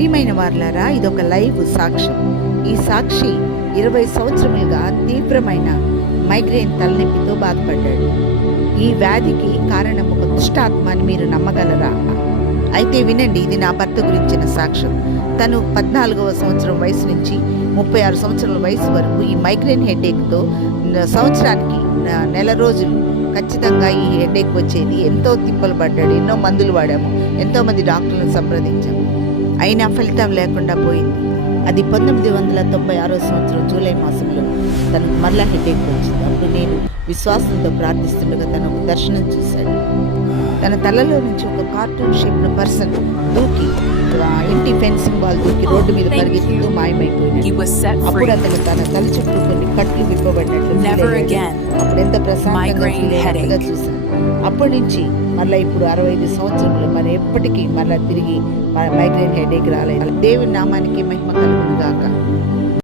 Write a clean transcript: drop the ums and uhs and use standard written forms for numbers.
ప్రియమైన వారలారా, ఇదొక లైవ్ సాక్ష్యం. ఈ సాక్షి 20 సంవత్సరములుగా తీవ్రమైన మైగ్రేన్ తలనొప్పితో బాధపడ్డాడు. ఈ వ్యాధికి కారణం ఒక దుష్టాత్మ అని మీరు నమ్మగలరా? అయితే వినండి, ఇది నా భర్త గురించిన సాక్ష్యం. తను 14వ సంవత్సరం వయసు నుంచి 36 సంవత్సరాల వయసు వరకు ఈ మైగ్రేన్ హెడేక్తో సంవత్సరానికి నెల రోజులు ఖచ్చితంగా ఈ హెడేక్ వచ్చేది. ఎంతో తిప్పలు పడ్డాడు, ఎన్నో మందులు వాడాము, ఎంతోమంది డాక్టర్లను సంప్రదించాము, అయినా ఫలితం లేకుండా పోయింది. అది 1996 సంవత్సరం జూలై మాసంలో తనకు మరలా హెడేక్ వచ్చింది. అప్పుడు నేను విశ్వాసంతో ప్రార్థిస్తుండగా తను ఒక దర్శనం చూశాడు. తన తలలో నుంచి ఒక కార్టూన్ షేప్డ్ పర్సన్ దూకి ఇంటి ఫెన్సింగ్ బాల్ దూకి రోడ్డు మీద పరిగెత్తుతూ మాయమైపోయినాడు. అప్పుడు అతను తన తల చుట్టూ కొన్ని కట్లు విప్పబడినట్లు అప్పుడు ఎంత ప్రశాంతంగా చూశాను. అప్పటి నుంచి మళ్ళీ ఇప్పుడు 65 సంవత్సరంలో మరి ఎప్పటికీ మళ్ళీ తిరిగి మైగ్రేన్ హెడేక్ రాలేదు. దేవుని నామానికి మహిమ కలుగును.